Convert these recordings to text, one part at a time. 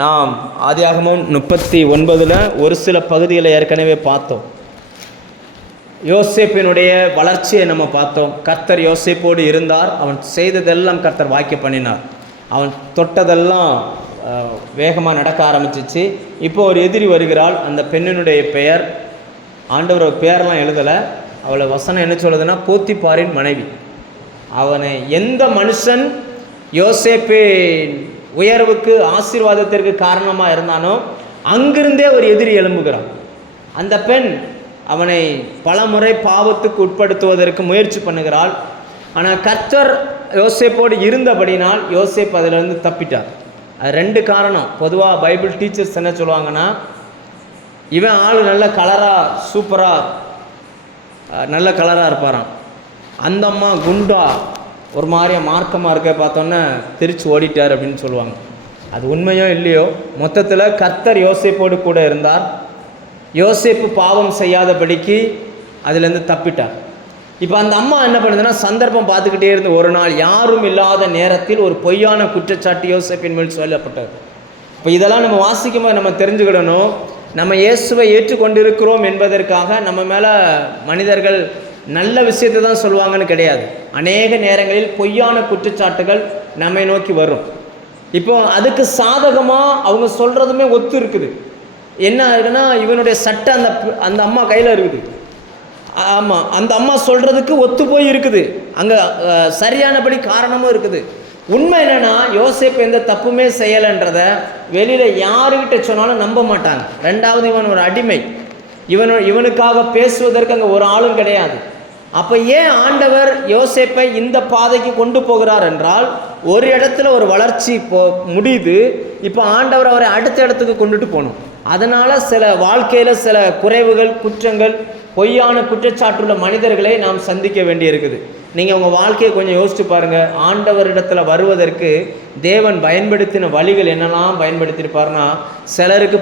நாம் ஆதியாகமம் 39 ஒரு சில பகுதிகளை ஏற்கனவே பார்த்தோம். யோசேப்பினுடைய வளர்ச்சியை நம்ம பார்த்தோம். கர்த்தர் யோசேப்போடு இருந்தார். அவன் செய்ததெல்லாம் கர்த்தர் வாக்கிய பண்ணினார். அவன் தொட்டதெல்லாம் வேகமாக நடக்க ஆரம்பிச்சிச்சு. இப்போ ஒரு எதிரி வருகிறாள். அந்த பெண்ணினுடைய பெயர், ஆண்டவர் பெயர்லாம் எழுதலை, அவளை வசனம் என்ன சொல்லுதுன்னா போத்திபாரின் மனைவி. அவனை எந்த மனுஷன் யோசேப்பின் உயர்வுக்கு ஆசீர்வாதத்திற்கு காரணமாக இருந்தானோ அங்கிருந்தே ஒரு எதிரி எழும்புகிறான். அந்த பெண் அவனை பல முறை பாவத்துக்கு உட்படுத்துவதற்கு முயற்சி பண்ணுகிறாள். ஆனால் கர்த்தர் யோசேப்போடு இருந்தபடினால் யோசேப் அதிலிருந்து தப்பிட்டார். அது ரெண்டு காரணம். பொதுவாக பைபிள் டீச்சர்ஸ் என்ன சொல்லுவாங்கன்னா, இவன் ஆள் நல்ல கலராக சூப்பராக நல்ல கலராக இருப்பாரான், அந்த அம்மா குண்டா ஒரு மாதிரியா மார்க்கமாக இருக்க பார்த்தோன்னே திருச்சி ஓடிட்டார் அப்படின்னு சொல்லுவாங்க. அது உண்மையோ இல்லையோ, மொத்தத்தில் கர்த்தர் யோசேப்போடு கூட இருந்தார். யோசேப்பு பாவம் செய்யாதபடிக்கு அதுலேருந்து தப்பிட்டார். இப்போ அந்த அம்மா என்ன பண்ணுதுன்னா, சந்தர்ப்பம் பார்த்துக்கிட்டே இருந்து ஒரு நாள் யாரும் இல்லாத நேரத்தில் ஒரு பொய்யான குற்றச்சாட்டு யோசேப்பின் மேல் சொல்லப்பட்டது. இப்போ இதெல்லாம் நம்ம வாசிக்கும்போது நம்ம தெரிஞ்சுக்கிடணும், நம்ம இயேசுவை ஏற்றுக்கொண்டிருக்கிறோம் என்பதற்காக நம்ம மேலே மனிதர்கள் நல்ல விஷயத்தை தான் சொல்லுவாங்கன்னு கிடையாது. அநேக நேரங்களில் பொய்யான குற்றச்சாட்டுகள் நம்மை நோக்கி வரும். இப்போ அதுக்கு சாதகமாக அவங்க சொல்கிறதுமே ஒத்து இருக்குது. என்ன ஆகுதுன்னா, இவனுடைய சட்டை அந்த அம்மா கையில் இருக்குது. ஆமாம், அந்த அம்மா சொல்கிறதுக்கு ஒத்து போய் இருக்குது. அங்கே சரியானபடி காரணமும் இருக்குது. உண்மை என்னென்னா, யோசேப்பு எந்த தப்புமே செய்யலைன்றதை வெளியில் யாருக்கிட்ட சொன்னாலும் நம்ப மாட்டாங்க. ரெண்டாவது, இவன் ஒரு அடிமை. இவனுக்காக பேசுவதற்கு அங்கே ஒரு ஆளும் கிடையாது. அப்போ ஏன் ஆண்டவர் யோசேப்பை இந்த பாதைக்கு கொண்டு போகிறார் என்றால், ஒரு இடத்துல ஒரு வளர்ச்சி முடியுது. இப்போ ஆண்டவர் அவரை அடுத்த இடத்துக்கு கொண்டுட்டு போகணும். அதனால் சில வாழ்க்கையில் சில குறைவுகள், குற்றங்கள், பொய்யான குற்றச்சாட்டுள்ள மனிதர்களை நாம் சந்திக்க வேண்டியிருக்குது. நீங்கள் உங்கள் வாழ்க்கையை கொஞ்சம் யோசிச்சு பாருங்கள். ஆண்டவரிடத்தில் வருவதற்கு தேவன் பயன்படுத்தின வழிகள் என்னெல்லாம் பயன்படுத்தியிருப்பார்னா, சிலருக்கு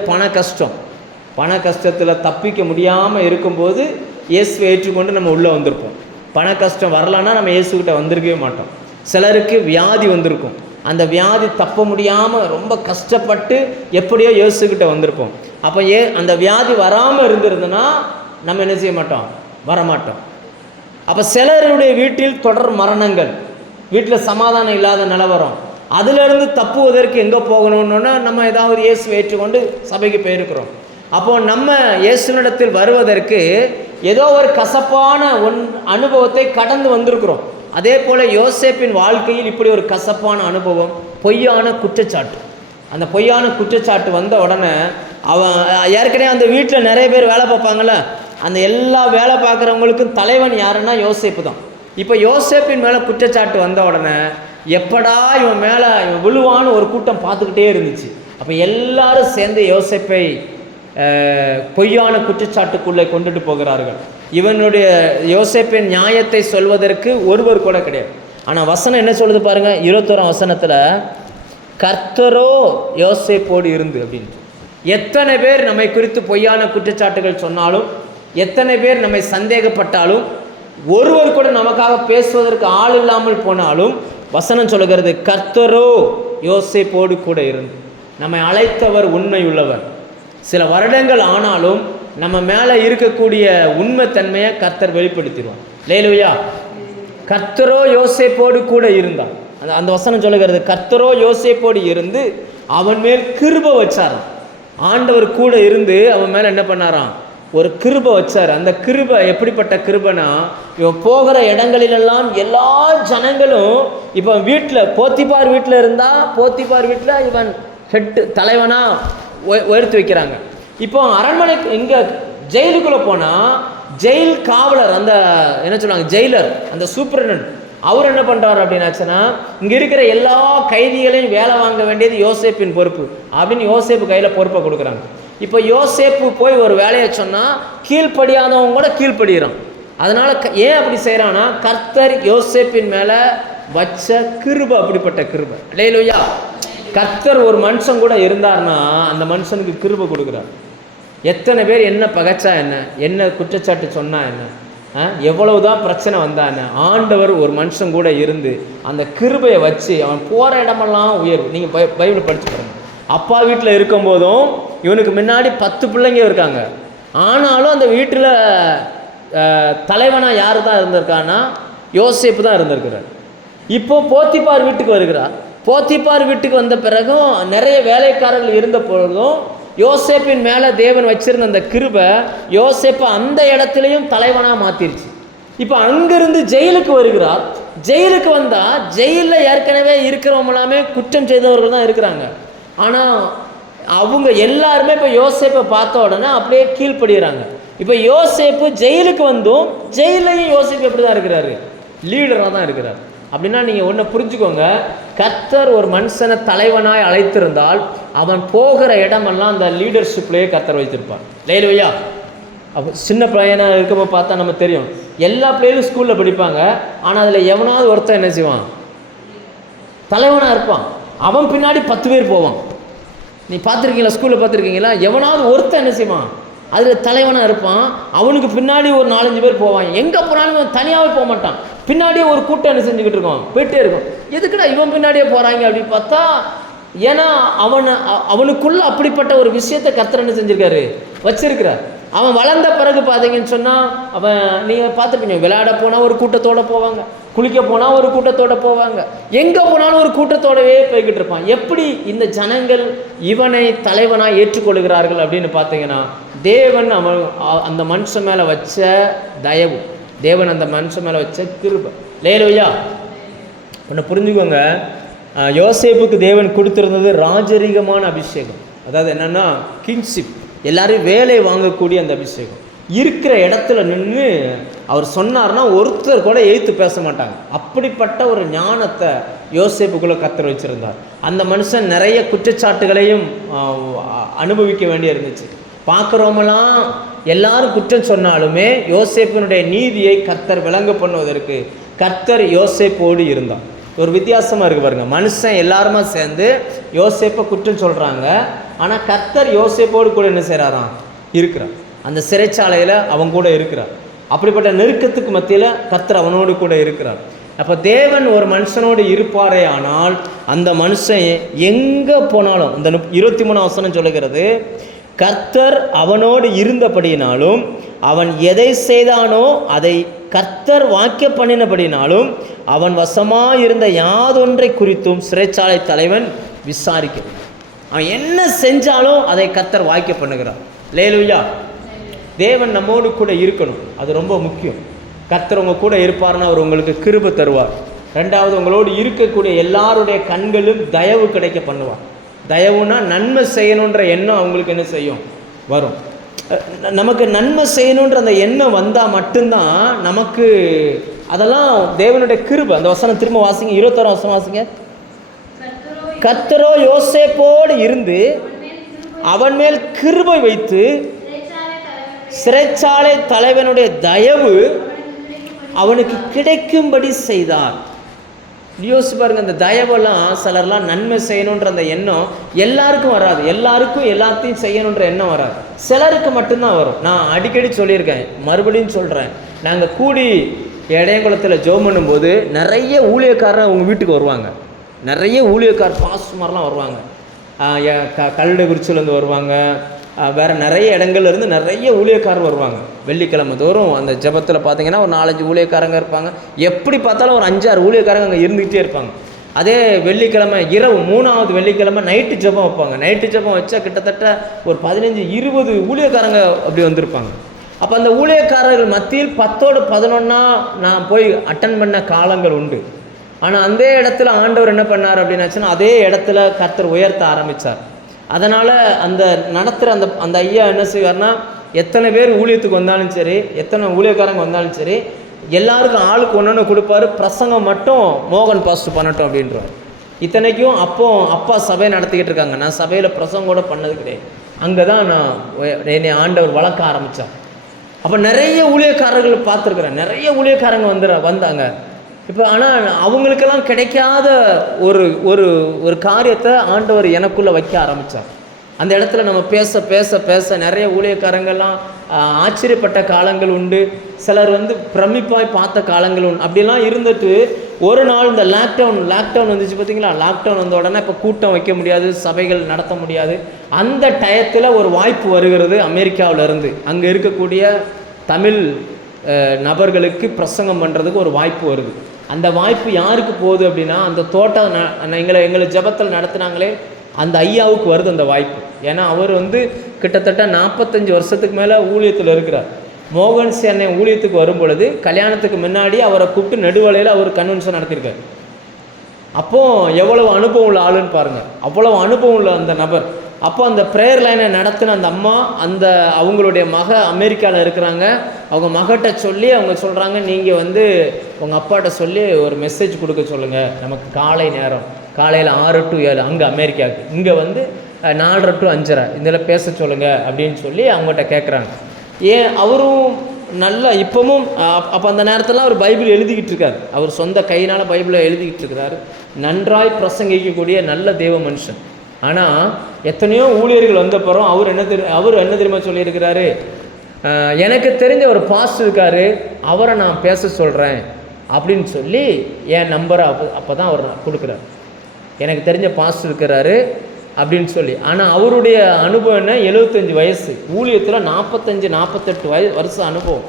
பண கஷ்டத்தில் தப்பிக்க முடியாமல் இருக்கும்போது இயேசுவை ஏற்றுக்கொண்டு நம்ம உள்ளே வந்திருப்போம். பண கஷ்டம் வரலன்னா நம்ம இயேசுக்கிட்ட வந்திருக்கவே மாட்டோம். சிலருக்கு வியாதி வந்திருக்கும். அந்த வியாதி தப்ப முடியாமல் ரொம்ப கஷ்டப்பட்டு எப்படியோ இயேசுக்கிட்ட வந்திருப்போம். அப்போ அந்த வியாதி வராமல் இருந்திருந்ததுன்னா நம்ம என்ன செய்ய மாட்டோம், வரமாட்டோம். அப்போ சிலருடைய வீட்டில் தொடர் மரணங்கள், வீட்டில் சமாதானம் இல்லாத நிலவரம், அதிலிருந்து தப்புவதற்கு எங்கே போகணும்னா நம்ம ஏதாவது இயேசுவை ஏற்றுக்கொண்டு சபைக்கு போயிருக்கிறோம். அப்போது நம்ம இயேசுனிடத்தில் வருவதற்கு ஏதோ ஒரு கசப்பான அனுபவத்தை கடந்து வந்திருக்கிறோம். அதே போல் யோசேப்பின் வாழ்க்கையில் இப்படி ஒரு கசப்பான அனுபவம், பொய்யான குற்றச்சாட்டு. அந்த பொய்யான குற்றச்சாட்டு வந்த உடனே அவன் ஏற்கனவே அந்த வீட்டில் நிறைய பேர் வேலை பார்ப்பாங்கள்ல, அந்த எல்லா வேலை பார்க்குறவங்களுக்கும் தலைவன் யாருன்னா யோசேப்பு தான். இப்போ யோசேப்பின் மேலே குற்றச்சாட்டு வந்த உடனே எப்படா இவன் மேலே இவன் விழுவான்னு ஒரு கூட்டம் பார்த்துக்கிட்டே இருந்துச்சு. அப்போ எல்லாரும் சேர்ந்து யோசேப்பை பொய்யான குற்றச்சாட்டுக்குள்ளே கொண்டுட்டு போகிறார்கள். இவனுடைய யோசேப்பின் நியாயத்தை சொல்வதற்கு ஒருவர் கூட கிடையாது. ஆனால் வசனம் என்ன சொல்லுது பாருங்க, 21ஆம் வசனத்தில், கர்த்தரோ யோசேப்போடு இருந்து அப்படின்னு. எத்தனை பேர் நம்மை குறித்து பொய்யான குற்றச்சாட்டுகள் சொன்னாலும், எத்தனை பேர் நம்மை சந்தேகப்பட்டாலும், ஒருவர் கூட நமக்காக பேசுவதற்கு ஆள் இல்லாமல் போனாலும், வசனம் சொல்லுகிறது கர்த்தரோ யோசேப்போடு கூட இருந்து. நம்மை அழைத்தவர் உண்மை உள்ளவர். சில வருடங்கள் ஆனாலும் நம்ம மேலே இருக்கக்கூடிய உண்மைத்தன்மையை கர்த்தர் வெளிப்படுத்திடுவார். லேலுயா, கர்த்தரோ யோசேப்போடு கூட இருந்தான். அந்த வசனம் சொல்லுகிறது, கர்த்தரோ யோசேப்போடு இருந்து அவன் மேல் கிருபை வச்சார். ஆண்டவர் கூட இருந்து அவன் மேலே என்ன பண்ணாராம், ஒரு கிருபை வச்சார். அந்த கிருபை எப்படிப்பட்ட கிருபைனா, இவன் போகிற இடங்களிலெல்லாம் எல்லா ஜனங்களும் இப்போ வீட்டில் போத்திபார் வீட்டில் இருந்தால் போத்திபார் வீட்டில் இவன் தலைவனாக உயர்த்தி வைக்கிறாங்க. இப்போ அரண்மனைக்கு இங்கே ஜெயிலுக்குள்ளே போனால் ஜெயில் காவலர், அந்த என்ன சொல்லுவாங்க ஜெயிலர், அந்த சூப்பரண்ட், அவர் என்ன பண்ணுறாரு அப்படின்னாச்சுன்னா, இங்கே இருக்கிற எல்லா கைதிகளையும் வேலை வாங்க வேண்டியது யோசேப்பின் பொறுப்பு அப்படின்னு யோசேப்பு கையில் பொறுப்பை கொடுக்குறாங்க. இப்போ யோசேப்பு போய் ஒரு வேலையை சொன்னால் கீழ்ப்படியாதவங்க கூட கீழ்ப்படுகிறான். அதனால் ஏன் அப்படி செய்கிறான்னா, கர்த்தர் யோசேப்பின் மேலே வச்ச கிருபை அப்படிப்பட்ட கிருபை. அல்லேலூயா. கர்த்தர் ஒரு மனுஷன் கூட இருந்தார்னா அந்த மனுஷனுக்கு கிருபை கொடுக்குறார். எத்தனை பேர் என்ன பகைச்சா என்ன, என்ன குற்றச்சாட்டு சொன்னா என்ன, எவ்வளவுதான் பிரச்சனை வந்தான்னு ஆண்டவர் ஒரு மனுஷன் கூட இருந்து அந்த கிருபையை வச்சு அவன் போகிற இடமெல்லாம் உயர்வு. நீங்கள் பைபிள் படிச்சு பாருங்க. அப்பா வீட்டில் இருக்கும்போதும் இவனுக்கு முன்னாடி 10 பிள்ளைங்க இருக்காங்க. ஆனாலும் அந்த வீட்டில் தலைவனாக யார் தான் இருந்திருக்கான்னா யோசேப்பு தான் இருந்திருக்கிறார். இப்போ போத்திபார் வீட்டுக்கு வருகிறார். போத்திபார் வீட்டுக்கு வந்த பிறகும் நிறைய வேலைக்காரர்கள் இருந்த பொழுதும் யோசேப்பின் மேலே தேவன் வச்சிருந்த அந்த கிருபை யோசேப்பை அந்த இடத்துலையும் தலைவனாக மாற்றிருச்சு. இப்போ அங்கிருந்து ஜெயிலுக்கு வருகிறார். ஜெயிலுக்கு வந்தால் ஜெயிலில் ஏற்கனவே இருக்கிறவங்க எல்லாமே குற்றம் செய்தவர்கள் தான் இருக்கிறாங்க. ஆனால் அவங்க எல்லாருமே இப்போ யோசேப்பை பார்த்த உடனே அப்படியே கீழ்ப்படுகிறாங்க. இப்போ யோசேப்பு ஜெயிலுக்கு வந்தும் ஜெயிலையும் யோசேப்பு எப்படி தான் இருக்கிறாரு? லீடராக தான் இருக்கிறார். அப்படின்னா நீங்கள் ஒன்று புரிஞ்சுக்கோங்க, கர்த்தர் ஒரு மனுஷனை தலைவனாய் அழைத்திருந்தால் அவன் போகிற இடமெல்லாம் அந்த லீடர்ஷிப்லேயே கர்த்தர் வைத்திருப்பார். லேலுவையா அப்போ சின்ன பையனாக இருக்கும்போது பார்த்தா நம்ம தெரியும், எல்லா பிள்ளைகளும் ஸ்கூலில் படிப்பாங்க. ஆனால் அதில் எவனாவது ஒருத்தன் என்ன செய்வான்? தலைவனாக இருப்பான். அவன் பின்னாடி 10 பேர் போவான். நீ பார்த்துருக்கீங்களா? ஸ்கூலில் பார்த்துருக்கீங்களா? எவனாவது ஒருத்தன் என்ன செய்வான்? அதில் தலைவனாக இருப்பான். அவனுக்கு பின்னாடி ஒரு 4-5 பேர் போவான். எங்கே போனாலும் தனியாகவே போக மாட்டான். பின்னாடியே ஒரு கூட்டம் என்ன செஞ்சுக்கிட்டு இருக்கோம், போயிட்டே இருக்கும். எதுக்குடா இவன் பின்னாடியே போகிறாங்க அப்படின்னு பார்த்தா, ஏன்னா அவனுக்குள்ள அப்படிப்பட்ட ஒரு விஷயத்தை கர்த்தர் என்ன செஞ்சுருக்காரு, வச்சிருக்கிறார். அவன் வளர்ந்த பிறகு பார்த்தீங்கன்னு சொன்னால் அவன் நீங்கள் பார்த்துருப்பீங்க, விளையாட போனால் ஒரு கூட்டத்தோடு போவாங்க, குளிக்க போனால் ஒரு கூட்டத்தோடு போவாங்க, எங்கே போனாலும் ஒரு கூட்டத்தோடவே போய்கிட்டு இருப்பான். எப்படி இந்த ஜனங்கள் இவனை தலைவனாக ஏற்றுக்கொள்கிறார்கள் அப்படின்னு பார்த்தீங்கன்னா, தேவன் அவன் அந்த மனுஷன் மேலே வச்ச தயவு, தேவன் அந்த மனுஷன் மேலே வச்ச கிருபை. லேலுயா ஒன்று புரிஞ்சுக்கோங்க, யோசேப்புக்கு தேவன் கொடுத்துருந்தது ராஜரீகமான அபிஷேகம். அதாவது என்னென்னா கிங்ஷிப், எல்லாரையும் வேலை வாங்கக்கூடிய அந்த அபிஷேகம். இருக்கிற இடத்துல நின்று அவர் சொன்னார்னா ஒருத்தர் கூட எய்த்து பேச மாட்டாங்க. அப்படிப்பட்ட ஒரு ஞானத்தை யோசேப்புக்குள்ளே கர்த்தர் வச்சுருந்தார். அந்த மனுஷன் நிறைய குற்றச்சாட்டுகளையும் அனுபவிக்க வேண்டிய இருந்துச்சு. பார்க்குறவங்களாம் எல்லாரும் குற்றம் சொன்னாலுமே யோசேப்பினுடைய நீதியை கர்த்தர் விளங்க பண்ணுவதற்கு கர்த்தர் யோசேப்போடு இருந்தார். ஒரு வித்தியாசமாக இருக்குது பாருங்கள். மனுஷன் எல்லாருமா சேர்ந்து யோசேப்பை குற்றம் சொல்கிறாங்க. ஆனால் கர்த்தர் யோசேப்போடு கூட என்ன செய்கிறாராம், இருக்கிறார். அந்த சிறைச்சாலையில் அவன் கூட இருக்கிறார். அப்படிப்பட்ட நெருக்கத்துக்கு மத்தியில் கர்த்தர் அவனோடு கூட இருக்கிறார். அப்போ தேவன் ஒரு மனுஷனோடு இருப்பாரே ஆனால் அந்த மனுஷன் எங்கே போனாலும், இந்த 23 வசனம் சொல்லுகிறது, கர்த்தர் அவனோடு இருந்தபடியினாலும் அவன் எதை செய்தானோ அதை கர்த்தர் வாக்கிய பண்ணினபடினாலும் அவன் வசமாக இருந்த யாதொன்றை குறித்தும் சிறைச்சாலை தலைவன் விசாரிக்கிறான். அவன் என்ன செஞ்சாலும் அதை கர்த்தர் வாக்கிய பண்ணுகிறான். லேலுயா தேவன் நம்மோடு கூட இருக்கணும், அது ரொம்ப முக்கியம். கர்த்தர் உங்க கூட இருப்பார்னா அவர் உங்களுக்கு கிருபை தருவார். ரெண்டாவது, உங்களோடு இருக்கக்கூடிய எல்லாருடைய கண்களும் தயவு கிடைக்க பண்ணுவார். தயவுனா நன்மை செய்யணுன்ற எண்ணம் அவங்களுக்கு என்ன செய்யும், வரும். நமக்கு நன்மை செய்யணுன்ற அந்த எண்ணம் வந்தால் மட்டும்தான் நமக்கு அதெல்லாம் தேவனுடைய கிருபை. அந்த வசனம் திரும்ப வாசிங்க, 21 வசனம் வாசிங்க. கர்த்தரோ யோசேப்போடு இருந்து அவன் மேல் கிருபை வைத்து சிறைச்சாலை தலைவனுடைய தயவு அவனுக்கு கிடைக்கும்படி செய்தார். யோசிச்சு பாருங்க, அந்த தயவெல்லாம் சிலர்லாம் நன்மை செய்யணுன்ற அந்த எண்ணம் எல்லாருக்கும் வராது. எல்லாருக்கும் எல்லாத்தையும் செய்யணுன்ற எண்ணம் வராது, சிலருக்கு மட்டும்தான் வரும். நான் அடிக்கடி சொல்லியிருக்கேன், மறுபடியும் சொல்கிறேன். நாங்கள் கூடி இடையங்குளத்தில் ஜெபம் பண்ணும்போது நிறைய ஊழியக்காரர் உங்கள் வீட்டுக்கு வருவாங்க. நிறைய ஊழியக்கார் பாஸ்டர்மாரெலாம் வருவாங்க. கல்லடைக்குறிச்சியிலேருந்து வருவாங்க, வேறு நிறைய இடங்கள்லேருந்து நிறைய ஊழியக்காரர் வருவாங்க. வெள்ளிக்கிழமை தோறும் அந்த ஜெபத்தில் பார்த்தீங்கன்னா ஒரு 4-5 ஊழியக்காரங்க இருப்பாங்க. எப்படி பார்த்தாலும் ஒரு 5-6 ஊழியக்காரங்க அங்கே இருந்துக்கிட்டே இருப்பாங்க. அதே வெள்ளிக்கிழமை இரவு 3வது வெள்ளிக்கிழமை நைட்டு ஜெபம் வைப்பாங்க. நைட்டு ஜெபம் வச்சா கிட்டத்தட்ட ஒரு 15-20 ஊழியக்காரங்க அப்படி வந்திருப்பாங்க. அப்போ அந்த ஊழியக்காரர்கள் மத்தியில் 10ஓடு 11 நான் போய் அட்டன் பண்ண காலங்கள் உண்டு. ஆனால் அந்த இடத்துல ஆண்டவர் என்ன பண்ணார் அப்படின்னாச்சுன்னா, அதே இடத்துல கர்த்தர் உயர்த்த ஆரம்பித்தார். அதனால் அந்த நடத்துகிற அந்த ஐயா என்ன செய்வார்னா, எத்தனை பேர் ஊழியத்துக்கு வந்தாலும் சரி, எத்தனை ஊழியக்காரங்க வந்தாலும் சரி, எல்லாருக்கும் ஆளுக்கு ஒன்று கொடுப்பாரு. பிரசங்கம் மட்டும் மோகன் பாஸ்டர் பண்ணட்டும் அப்படின்றார். இத்தனைக்கும் அப்பா சபை நடத்திக்கிட்டு இருக்காங்க. நான் சபையில் பிரசங்கம் கூட பண்ணது கிடையாது. அங்கே தான் என்னை ஆண்டவர் வளர்க்க ஆரம்பித்தார். அப்போ நிறைய ஊழியக்காரர்கள் பார்த்துருக்குறேன். நிறைய ஊழியக்காரங்க வந்தாங்க இப்போ. ஆனால் அவங்களுக்கெல்லாம் கிடைக்காத ஒரு ஒரு ஒரு காரியத்தை ஆண்டவர் எனக்குள்ளே வைக்க ஆரம்பித்தார். அந்த இடத்துல நம்ம பேச பேச பேச நிறைய ஊழியக்காரங்கெல்லாம் ஆச்சரியப்பட்ட காலங்கள் உண்டு, சிலர் வந்து பிரமிப்பாய் பார்த்த காலங்கள் உண்டு. அப்படிலாம் இருந்துட்டு ஒரு நாள் இந்த லாக்டவுன் வந்துச்சு பார்த்தீங்களா. லாக்டவுன் வந்த உடனே இப்போ கூட்டம் வைக்க முடியாது, சபைகள் நடத்த முடியாது. அந்த டயத்தில் ஒரு வாய்ப்பு வருகிறது அமெரிக்காவிலேருந்து. அங்கே இருக்கக்கூடிய தமிழ் நபர்களுக்கு பிரசங்கம் பண்ணுறதுக்கு ஒரு வாய்ப்பு வருது. அந்த வாய்ப்பு யாருக்கு போகுது அப்படின்னா, அந்த தோட்டம் எங்களை ஜெபத்தில் நடத்துனாங்களே அந்த ஐயாவுக்கு வருது அந்த வாய்ப்பு. ஏன்னா அவர் வந்து கிட்டத்தட்ட 45 வருஷத்துக்கு மேலே ஊழியத்தில் இருக்கிறார். மோகன் சேனை ஊழியத்துக்கு வரும் பொழுது கல்யாணத்துக்கு முன்னாடி அவரை கூப்பிட்டு நடுவலையில் அவர் கன்வென்ஷன் நடத்தியிருக்கார். அப்போது எவ்வளவு அனுபவம் உள்ள ஆளுன்னு பாருங்கள், அவ்வளவு அனுபவம் உள்ள அந்த நபர். அப்போ அந்த ப்ரேயர் லைனை நடத்தின அந்த அம்மா, அவங்களுடைய மக அமெரிக்காவில் இருக்கிறாங்க. அவங்க மகிட்ட சொல்லி அவங்க சொல்கிறாங்க, நீங்கள் வந்து உங்கள் அப்பாட்ட சொல்லி ஒரு மெசேஜ் கொடுக்க சொல்லுங்கள், நமக்கு காலை நேரம் காலையில் 6 to 7 அங்கே அமெரிக்காவுக்கு, இங்கே வந்து 4:30 to 5:30 இதில் பேச சொல்லுங்கள் அப்படின்னு சொல்லி அவங்ககிட்ட கேட்குறாங்க. ஏன் அவரும் நல்லா இப்போவும் அப்போ அந்த நேரத்தில் அவர் பைபிள் எழுதிக்கிட்டு இருக்கார். அவர் சொந்த கையினால் பைபிளை எழுதிக்கிட்டு இருக்கிறார். நன்றாய் பிரசங்கிக்கக்கூடிய நல்ல தேவ மனுஷன். ஆனால் எத்தனையோ ஊழியர்கள் வந்தப்பறம் அவர் என்ன தெரியுமா சொல்லியிருக்கிறாரு, எனக்கு தெரிஞ்ச ஒரு பாஸ்டர் இருக்கார், அவரை நான் பேச சொல்கிறேன் அப்படின்னு சொல்லி என் நம்பரை அப்போ தான் அவர் கொடுக்குறார். எனக்கு தெரிஞ்ச பாஸ்டர் இருக்கிறாரு அப்படின்னு சொல்லி. ஆனால் அவருடைய அனுபவம் என்ன, 75 வயசு, ஊழியத்தில் 45-48 வருஷம் அனுபவம்.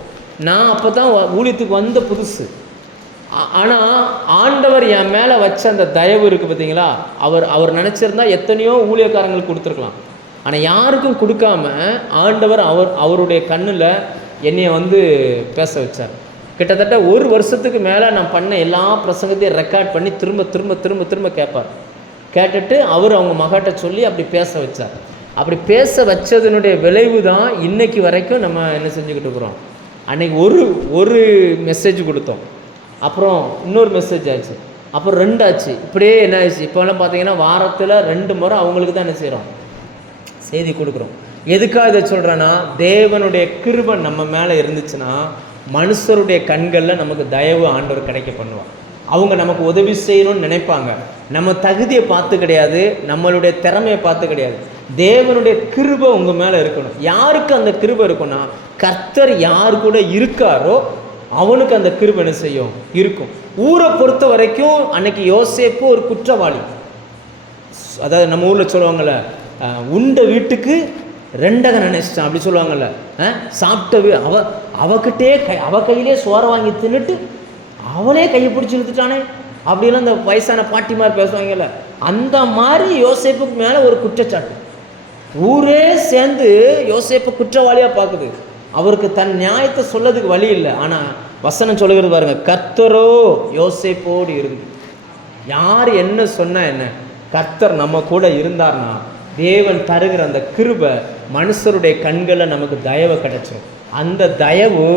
நான் அப்போ தான் ஊழியத்துக்கு வந்த புதுசு. ஆனால் ஆண்டவர் என் மேலே வச்ச அந்த தயவு இருக்குது பார்த்தீங்களா. அவர் நினச்சிருந்தா எத்தனையோ ஊழியக்காரங்களுக்கு கொடுத்துருக்கலாம். ஆனால் யாருக்கும் கொடுக்காம ஆண்டவர் அவருடைய கண்ணில் என்னைய வந்து பேச வச்சார். கிட்டத்தட்ட 1 வருஷத்துக்கு மேலே நான் பண்ண எல்லா பிரசங்கத்தையும் ரெக்கார்ட் பண்ணி திரும்ப திரும்ப திரும்ப திரும்ப கேட்பார். கேட்டுட்டு அவர் அவங்க மகிட்ட சொல்லி அப்படி பேச வச்சார். அப்படி பேச வச்சதுனுடைய விளைவு தான் இன்றைக்கி வரைக்கும் நம்ம என்ன செஞ்சுக்கிட்டு இருக்கிறோம். அன்றைக்கி ஒரு மெசேஜ் கொடுத்தோம், அப்புறம் இன்னொரு மெசேஜ் ஆச்சு, அப்புறம் 2 ஆச்சு, இப்படியே என்ன ஆச்சு. இப்போலாம் பார்த்தீங்கன்னா வாரத்தில் 2 முறை அவங்களுக்கு தான் என்ன செய்கிறோம், செய்தி கொடுக்குறோம். எதுக்காக இதை சொல்கிறேன்னா, தேவனுடைய கிருபை நம்ம மேலே இருந்துச்சுன்னா மனுஷருடைய கண்களில் நமக்கு தயவு ஆண்டவர் கிடைக்க பண்ணுவான். அவங்க நமக்கு உதவி செய்யணும்னு நினைப்பாங்க. நம்ம தகுதியை பார்த்து கிடையாது, நம்மளுடைய திறமையை பார்த்து கிடையாது, தேவனுடைய கிருபை உங்கள் மேலே இருக்கணும். யாருக்கு அந்த கிருபை இருக்குன்னா, கர்த்தர் யார் கூட இருக்காரோ அவனுக்கு அந்த கிருபை என்ன செய்யும், இருக்கும். ஊரை பொறுத்த வரைக்கும் அன்னைக்கு யோசேப்பு ஒரு குற்றவாளி. அதாவது நம்ம ஊரில் சொல்லுவாங்கள்ல, உண்ட வீட்டுக்கு 2 நினைச்சிட்டான் அப்படி சொல்லுவாங்கள்ல. சாப்பிட்டது அவகிட்டே அவ கையிலே சோறை வாங்கி தின்னுட்டு அவளே கையை பிடிச்சி இழுத்துட்டானே அப்படிலாம் இந்த வயசான பாட்டி மாதிரி பேசுவாங்கல்ல. அந்த மாதிரி யோசேப்புக்கு மேலே ஒரு குற்றச்சாட்டு. ஊரே சேர்ந்து யோசேப்பை குற்றவாளியாக பார்க்குது. அவருக்கு தன் நியாயத்தை சொல்லதுக்கு வழி இல்லை. ஆனால் வசனம் சொல்லுகிறது பாருங்க, கர்த்தரோ யோசேப்போடு இருந்து. யார் என்ன சொன்னால் என்ன, கர்த்தர் நம்ம கூட இருந்தார்னா தேவன் தருகிற அந்த கிருபை மனுஷருடைய கண்களில் நமக்கு தயவு கிடைச்சிடும். அந்த தயவு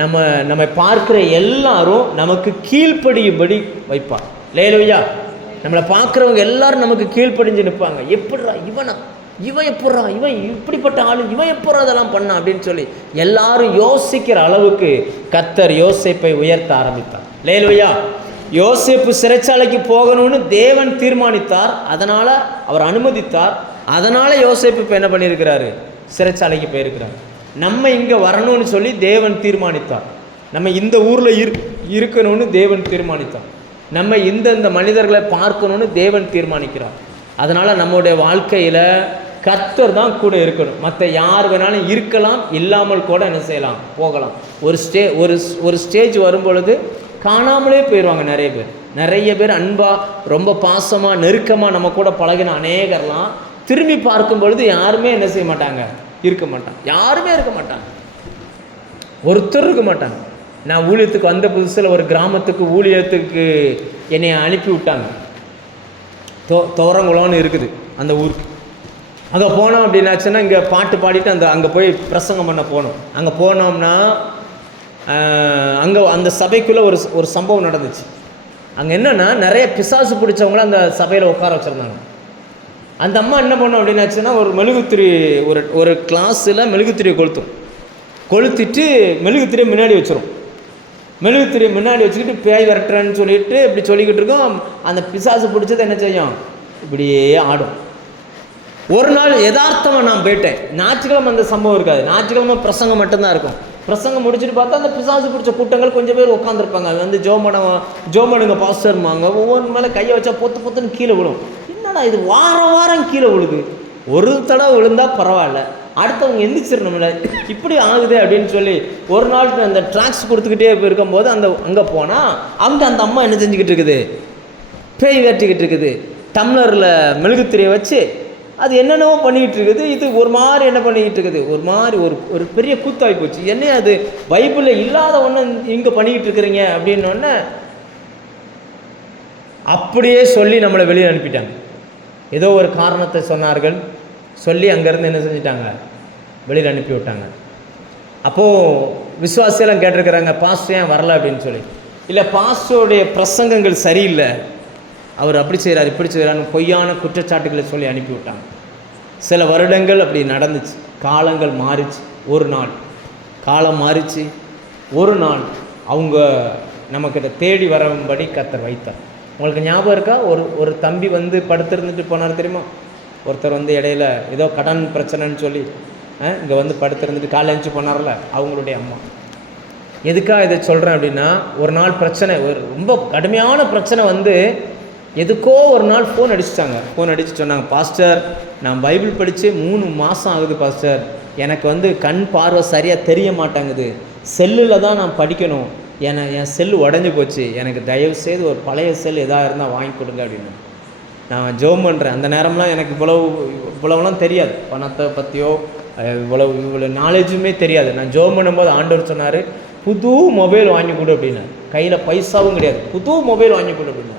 நம்மை பார்க்குற எல்லாரும் நமக்கு கீழ்ப்படியும்படி வைப்பார். லேலுயா, நம்மளை பார்க்குறவங்க எல்லாரும் நமக்கு கீழ்ப்படிஞ்சு நிற்பாங்க. எப்படிரா இவன் எப்பட்றா, இவன் இப்படிப்பட்ட ஆளு, இவன் எப்பட்றா அதெல்லாம் பண்ணான் அப்படின்னு சொல்லி எல்லாரும் யோசிக்கிற அளவுக்கு கர்த்தர் யோசேப்பை உயர்த்த ஆரம்பித்தார். லேலுயா, யோசேப்பு சிறைச்சாலைக்கு போகணும்னு தேவன் தீர்மானித்தார், அதனால் அவர் அனுமதித்தார். அதனால் யோசேப்பு இப்போ என்ன பண்ணியிருக்கிறாரு, சிறைச்சாலைக்கு போயிருக்கிறார். நம்ம இங்கே வரணும்னு சொல்லி தேவன் தீர்மானித்தார். நம்ம இந்த ஊரில் இருக்கணும்னு தேவன் தீர்மானித்தார். நம்ம இந்த மனிதர்களை பார்க்கணும்னு தேவன் தீர்மானிக்கிறார். அதனால் நம்முடைய வாழ்க்கையில் கர்த்தர் தான் கூட இருக்கணும். மற்ற யார் வேணாலும் இருக்கலாம், இல்லாமல் கூட என்ன செய்யலாம், போகலாம். ஒரு ஸ்டேஜ் வரும்பொழுது காணாமலே போயிடுவாங்க. நிறைய பேர் அன்பாக ரொம்ப பாசமாக நெருக்கமாக நம்ம கூட பழகின அநேகர்லாம் திரும்பி பார்க்கும் பொழுது யாருமே என்ன செய்ய மாட்டாங்க, இருக்க மாட்டாங்க. யாருமே இருக்க மாட்டாங்க, ஒருத்தர் இருக்க மாட்டாங்க. நான் ஊழியத்துக்கு வந்த புதுசில் ஒரு கிராமத்துக்கு ஊழியத்துக்கு என்னை அனுப்பி விட்டாங்க. தோரங்குளம்னு இருக்குது அந்த ஊருக்கு. அங்கே போனோம் அப்படின்னாச்சுன்னா இங்கே பாட்டு பாடிட்டு அங்கே போய் பிரசங்கம் பண்ண போனோம். அங்கே போனோம்னா அங்கே அந்த சபைக்குள்ளே ஒரு சம்பவம் நடந்துச்சு. அங்கே என்னென்னா நிறைய பிசாசு பிடிச்சவங்கள அந்த சபையில் உட்கார வச்சுருந்தாங்க. அந்த அம்மா என்ன பண்ணோம் அப்படின்னாச்சுன்னா ஒரு மெழுகுத்திரி ஒரு கிளாஸில் மெழுகுத்திரியை கொளுத்திட்டு மெழுகுத்திரியை முன்னாடி வச்சிரும். மெழுகுத்திரியை முன்னாடி வச்சுக்கிட்டு பேய் விரட்டுறேன்னு சொல்லிட்டு இப்படி சொல்லிக்கிட்டு இருக்கோம். அந்த பிசாசு பிடிச்சது என்ன செய்யும், இப்படியே ஆடும். ஒரு நாள் யதார்த்தமாக நான் போயிட்டேன். ஞாயிற்றுக்கிழமை அந்த சம்பவம் இருக்காது, ஞாயிற்றுக்கிழமை பிரசங்கம் மட்டும்தான் இருக்கும். பிரசங்கம் முடிச்சுட்டு பார்த்தா அந்த பிசாசு பிடிச்ச கூட்டங்கள் கொஞ்சம் பேர் உட்காந்துருப்பாங்க. அது வந்து ஜோமனுங்க பாஸ்டர்மாங்க, ஒவ்வொரு மேலே கையை வச்சா பொத்துன்னு கீழே விழும். என்னடா இது வாரம் வாரம் கீழே விழுது, ஒரு தடவை விழுந்தால் பரவாயில்ல, அடுத்தவங்க எந்திரிச்சிடணும்ல, இப்படி ஆகுது அப்படின்னு சொல்லி ஒரு நாள் அந்த ட்ராக்ஸ் கொடுத்துக்கிட்டே இருக்கும்போது அங்கே போனால் அங்கே அந்த அம்மா என்ன செஞ்சுக்கிட்டு இருக்குது, பேய் வேட்டிக்கிட்டு இருக்குது. டம்ளரில் மெழுகுத்திரையை வச்சு அது என்னென்னவோ பண்ணிக்கிட்டு இருக்குது. இது ஒரு மாதிரி என்ன பண்ணிக்கிட்டு இருக்குது, ஒரு மாதிரி ஒரு பெரிய கூத்தாகி போச்சு. என்ன அது பைபிளில் இல்லாத ஒன்று இங்கே பண்ணிக்கிட்டு இருக்கிறீங்க அப்படின்னோடனே அப்படியே சொல்லி நம்மளை வெளியே அனுப்பிட்டாங்க. ஏதோ ஒரு காரணத்தை சொன்னார்கள், சொல்லி அங்கேருந்து என்ன செஞ்சிட்டாங்க, வெளியில் அனுப்பி விட்டாங்க. அப்போது விசுவாசியெல்லாம் கேட்டிருக்கிறாங்க, பாஸ்டர் ஏன் வரல அப்படின்னு சொல்லி. இல்லை, பாஸ்டருடைய பிரசங்கங்கள் சரியில்லை, அவர் அப்படி செய்கிறார் இப்படி செய்கிறான்னு பொய்யான குற்றச்சாட்டுகளை சொல்லி அனுப்பி விட்டாங்க. சில வருடங்கள் அப்படி நடந்துச்சு. காலங்கள் மாறிச்சு. ஒரு நாள் காலம் மாறிச்சு. ஒரு நாள் அவங்க நமக்கிட்ட தேடி வரும்படி கர்த்தர் வைத்தார். உங்களுக்கு ஞாபகம் இருக்கா, ஒரு தம்பி வந்து படுத்திருந்துட்டு போனார் தெரியுமா? ஒருத்தர் வந்து இடையில ஏதோ கடன் பிரச்சனைன்னு சொல்லி இங்கே வந்து படுத்திருந்துட்டு காலை எழுந்துச்சு போனார்ல, அவங்களுடைய அம்மா. எதுக்காக இதை சொல்கிறேன் அப்படின்னா, ஒரு நாள் பிரச்சனை, ஒரு ரொம்ப கடுமையான பிரச்சனை வந்து எதுக்கோ ஒரு நாள் ஃபோன் அடிச்சிட்டாங்க. ஃபோன் அடித்து சொன்னாங்க, பாஸ்டர் நான் பைபிள் படித்து 3 மாதம் ஆகுது பாஸ்டர், எனக்கு வந்து கண் பார்வை சரியாக தெரிய மாட்டேங்குது, செல்லில் தான் நான் படிக்கணும், என் செல்லு உடஞ்சி போச்சு, எனக்கு தயவு செய்து ஒரு பழைய செல் எதாக இருந்தால் வாங்கி கொடுங்க அப்படின்னு. நான் ஜோம் பண்ணுறேன். அந்த நேரம்லாம் எனக்கு இவ்வளவுலாம் தெரியாது, பணத்தை பற்றியோ இவ்வளோ நாலேஜுமே தெரியாது. நான் ஜோம் பண்ணும்போது ஆண்டவர் சொன்னார், புது மொபைல் வாங்கி கொடு அப்படின்னா. கையில் பைசாவும் கிடையாது, புது மொபைல் வாங்கி கொடு அப்படின்னா.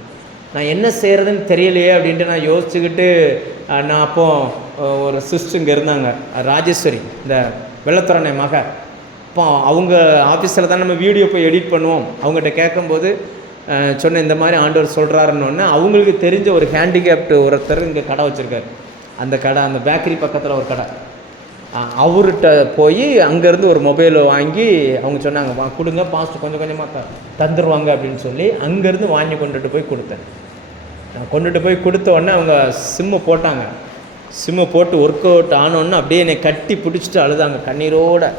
நான் என்ன செய்கிறதுன்னு தெரியலையே அப்படின்ட்டு நான் யோசிச்சுக்கிட்டு, நான் அப்போது ஒரு சிஸ்டர் இங்கே இருந்தாங்க, ராஜேஸ்வரி, இந்த வெள்ளத்துறனை மக. அப்போ அவங்க ஆஃபீஸில் தான் நம்ம வீடியோ போய் எடிட் பண்ணுவோம். அவங்ககிட்ட கேட்கும்போது சொன்னேன், இந்த மாதிரி ஆண்டவர் சொல்கிறாருன்னு. அவங்களுக்கு தெரிஞ்ச ஒரு ஹேண்டிகேப்டு ஒருத்தர் இங்கே கடை வச்சுருக்காரு. அந்த கடை, அந்த பேக்கரி பக்கத்தில் ஒரு கடை, அவர்கிட்ட போய் அங்கேருந்து ஒரு மொபைல் வாங்கி அவங்க சொன்னாங்க, கொடுங்க பாஸ்ட் கொஞ்சம் கொஞ்சமாக தந்துடுவாங்க அப்படின்னு சொல்லி அங்கேருந்து வாங்கி கொண்டுட்டு போய் கொடுத்தேன். நான் கொண்டுட்டு போய் கொடுத்த உடனே அவங்க சிம்மு போட்டாங்க. சிம்மு போட்டு ஒர்க் அவுட் ஆனோன்னு அப்படியே என்னை கட்டி பிடிச்சிட்டு அழுதாங்க கண்ணீரோடு.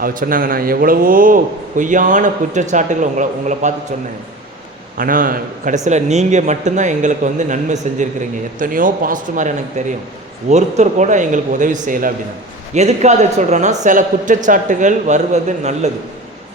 அவர் சொன்னாங்க, நான் எவ்வளவோ பொய்யான குற்றச்சாட்டுகள் உங்களை பார்த்து சொன்னேன், ஆனால் கடைசியில் நீங்கள் மட்டும்தான் எங்களுக்கு வந்து நன்மை செஞ்சுருக்கிறீங்க. எத்தனையோ பாஸ்ட் மாதிரி எனக்கு தெரியும், ஒருத்தர் கூட எங்களுக்கு உதவி செய்யலை அப்படின்னா. எதுக்காக சொல்கிறேன்னா, சில குற்றச்சாட்டுகள் வருவது நல்லது,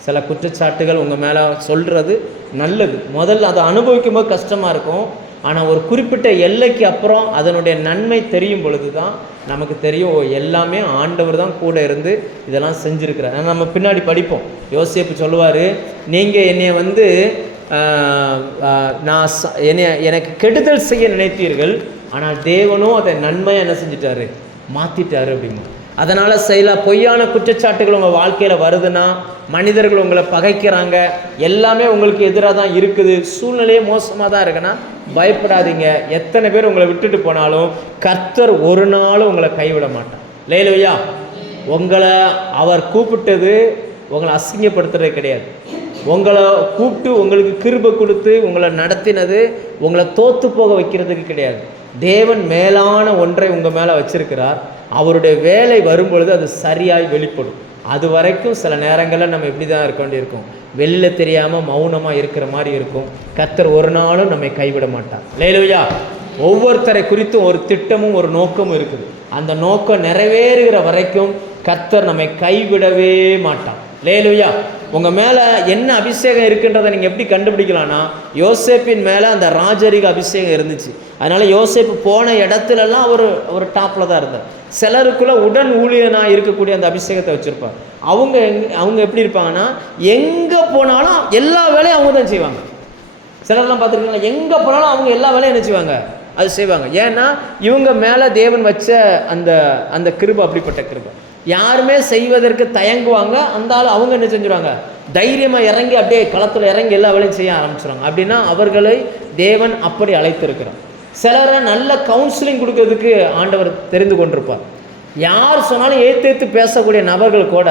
சில குற்றச்சாட்டுகள் உங்கள் மேலே சொல்கிறது நல்லது. முதல்ல அதை அனுபவிக்கும் போது கஷ்டமாக இருக்கும், ஆனால் ஒரு குறிப்பிட்ட எல்லைக்கு அப்புறம் அதனுடைய நன்மை தெரியும் பொழுது தான் நமக்கு தெரியும், எல்லாமே ஆண்டவர் தான் கூட இருந்து இதெல்லாம் செஞ்சுருக்கிறார். நம்ம பின்னாடி படிப்போம். யோசேப்பு சொல்லுவார், நீங்கள் என்னை வந்து எனக்கு கெடுதல் செய்ய நினைத்தீர்கள், ஆனால் தேவனும் அதை நன்மையாக என்ன செஞ்சிட்டாரு, மாற்றிட்டாரு அப்படிமா. அதனால் சில பொய்யான குற்றச்சாட்டுகள் உங்கள் வாழ்க்கையில் வருதுன்னா, மனிதர்கள் உங்களை பகைக்கிறாங்க, எல்லாமே உங்களுக்கு எதிராக தான் இருக்குது, சூழ்நிலையே மோசமாக தான் இருக்குன்னா பயப்படாதீங்க. எத்தனை பேர் உங்களை விட்டுட்டு போனாலும் கர்த்தர் ஒரு நாளும் உங்களை கைவிட மாட்டார். லேலுயா, உங்களை அவர் கூப்பிட்டது உங்களை அசிங்கப்படுத்துறது கிடையாது. உங்களை கூப்பிட்டு உங்களுக்கு கிருபை கொடுத்து உங்களை நடத்தினது உங்களை தோற்று போக வைக்கிறதுக்கு கிடையாது. தேவன் மேலான ஒன்றை உங்கள் மேலே வச்சிருக்கிறார். அவருடைய வேலை வரும்பொழுது அது சரியாய் வெளிப்படும். அது வரைக்கும் சில நேரங்களில் நம்ம எப்படி தான் இருக்க வேண்டியிருக்கும், வெளியில் தெரியாமல் மௌனமாக இருக்கிற மாதிரி இருக்கும். கர்த்தர் ஒரு நாளும் நம்மை கைவிட மாட்டார். லேலுயா, ஒவ்வொருத்தரை குறித்தும் ஒரு திட்டமும் ஒரு நோக்கமும் இருக்குது. அந்த நோக்கம் நிறைவேறுகிற வரைக்கும் கர்த்தர் நம்மை கைவிடவே மாட்டார். லேலுயா, உங்கள் மேலே என்ன அபிஷேகம் இருக்குன்றதை நீங்கள் எப்படி கண்டுபிடிக்கலான்னா, யோசேப்பின் மேலே அந்த ராஜரிக அபிஷேகம் இருந்துச்சு. அதனால் யோசேப்பு போன இடத்துலலாம் அவர் டாப்பில் தான் இருந்தார். சிலருக்குள்ளே உடன் ஊழியனாக இருக்கக்கூடிய அந்த அபிஷேகத்தை வச்சுருப்பார். அவங்க எப்படி இருப்பாங்கன்னா, எங்கே போனாலும் எல்லா வேலையும் அவங்க தான் செய்வாங்க. சிலர்லாம் பார்த்துருக்கீங்களா, எங்கே போனாலும் அவங்க எல்லா வேலையும் என்ன செய்வாங்க, அது செய்வாங்க. ஏன்னா இவங்க மேலே தேவன் வச்ச அந்த கிருபை அப்படிப்பட்ட கிருபை. யாருமே செய்வதற்கு தயங்குவாங்க, அந்த ஆள் அவங்க என்ன செஞ்சுருவாங்க, தைரியமாக இறங்கி அப்படியே களத்தில் இறங்கி எல்லா வேலையும் செய்ய ஆரம்பிச்சிடுவாங்க. அப்படின்னா அவர்களை தேவன் அப்படி அழைத்திருக்கிறார். சிலரை நல்ல கவுன்சிலிங் கொடுக்கறதுக்கு ஆண்டவர் தெரிந்து கொண்டிருப்பார். யார் சொன்னாலும் ஏற்று பேசக்கூடிய நபர்கள் கூட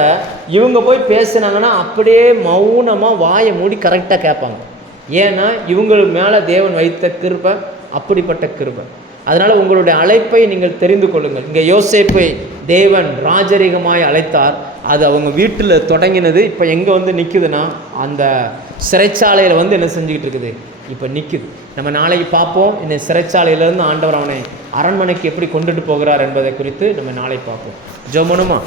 இவங்க போய் பேசினாங்கன்னா அப்படியே மௌனமாக வாயை மூடி கரெக்டாக கேட்பாங்க. ஏன்னா இவங்களுக்கு மேலே தேவன் வைத்த கிருபை அப்படிப்பட்ட கிருபை. அதனால் உங்களுடைய அழைப்பை நீங்கள் தெரிந்து கொள்ளுங்கள். இங்கே யோசேப்பை தேவன் ராஜரீகமாய் அழைத்தார். அது அவங்க வீட்டில் தொடங்கினது இப்போ எங்கே வந்து நிற்குதுன்னா அந்த சிறைச்சாலையில் வந்து என்ன செஞ்சுக்கிட்டு இருக்குது, இப்போ நிற்குது. நம்ம நாளைக்கு பார்ப்போம். இந்த சிறைச்சாலையிலேருந்து ஆண்டவர் அவனை அரண்மனைக்கு எப்படி கொண்டுட்டு போகிறார் என்பதை குறித்து நம்ம நாளைக்கு பார்ப்போம். ஜெபம் பண்ணுமா?